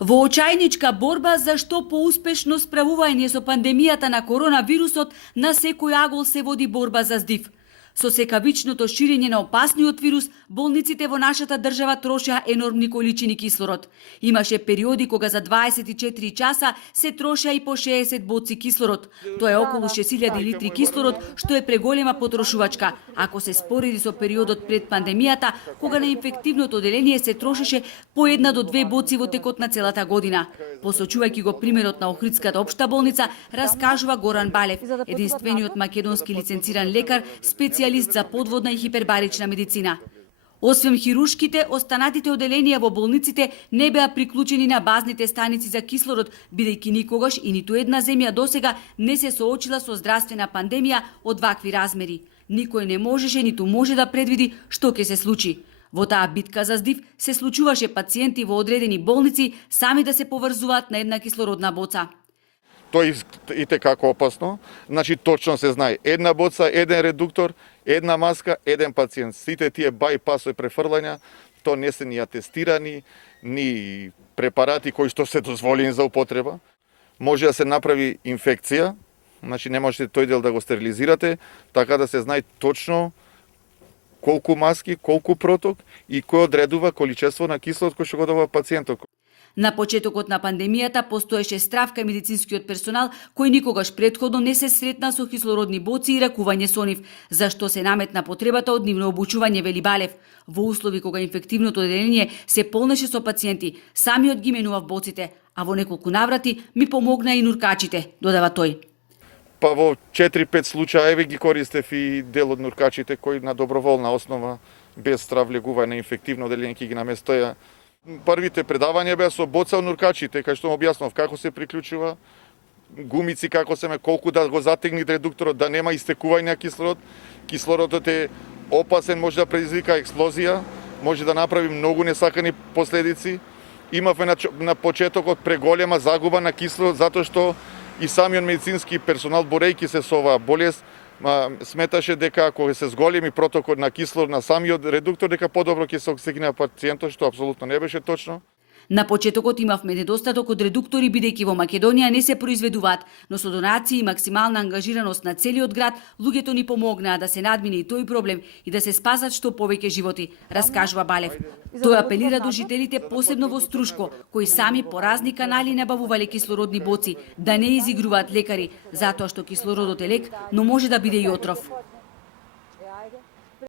Во очајничка борба за што поуспешно справување со пандемијата на коронавирусот, на секој агол се води борба за здив. Со секавичното ширење на опасниот вирус, болниците во нашата држава трошеа енормни количини кислород. Имаше периоди кога за 24 часа се трошеа и по 60 боци кислород. Тоа е околу 6000 литри кислород, што е преголема потрошувачка, ако се спореди со периодот пред пандемијата, кога на инфективното оделение се трошеше по 1 до 2 боци во текот на целата година. Посочувајќи го примерот на Охридската општа болница, раскажува Горан Балев, единствениот македонски лиценциран лекар, специјалист за подводна и хипербарична медицина. Освен хирушките, останатите оделенија во болниците не беа приклучени на базните станици за кислород, бидејќи никогаш и ниту една земја досега не се соочила со здравствена пандемија од вакви размери. Никој не можеше ниту може да предвиди што ќе се случи. Во таа битка за здив се случуваше пациенти во одредени болници сами да се поврзуваат на една кислородна боца. Тоа и како опасно. Значи точно се знае, една боца, еден редуктор, една маска, еден пациент. Сите тие бајпасови префрлања, то не се ни атестирани, ни препарати кои што се дозволени за употреба. Може да се направи инфекција, значи не можете тој дел да го стерилизирате, така да се знае точно колку маски, колку проток и кој одредува количество на кислород кој што го дава пациентот. На почетокот на пандемијата постоеше страв кај медицинскиот персонал кој никогаш претходно не се сретна со кислородни боци и ракување со нив, зашто се наметна потребата од нивно обучување, вели Балев. Во услови кога инфективното оделение се полнеше со пациенти, самиот ги менував боците, а во неколку наврати ми помогна и нуркачите, додава тој. Па во 4-5 случаеви ги користев и дел од нуркачите кои на доброволна основа, без страв легување на инфективно оделение ги наместоја. Првите предавања беа со боца од нуркачите, кај што му објаснав како се приклучува, гумици како се колку да го затегни редукторот, да нема истекување на кислород. Кислородот е опасен, може да предизвика експлозија, може да направи многу несакани последици. Имавме на почетокот преголема загуба на кислород, затоа што и самиот медицински персонал, борејќи се со оваа болест, сметаше дека ако се зголеми протокот на кислород на самиот редуктор, дека подобро ќе се оксигенира пациентот, што апсолутно не беше точно. На почетокот имавме недостаток од редуктори, бидејќи во Македонија не се произведуваат, но со донации и максимална ангажираност на целиот град, луѓето ни помогнаа да се надмине и тој проблем и да се спасат што повеќе животи, раскажува Балев. Тој апелира до жителите, посебно во Струшко, кои сами по разни канали набавувале кислородни боци, да не изигруваат лекари, затоа што кислородот е лек, но може да биде и отров.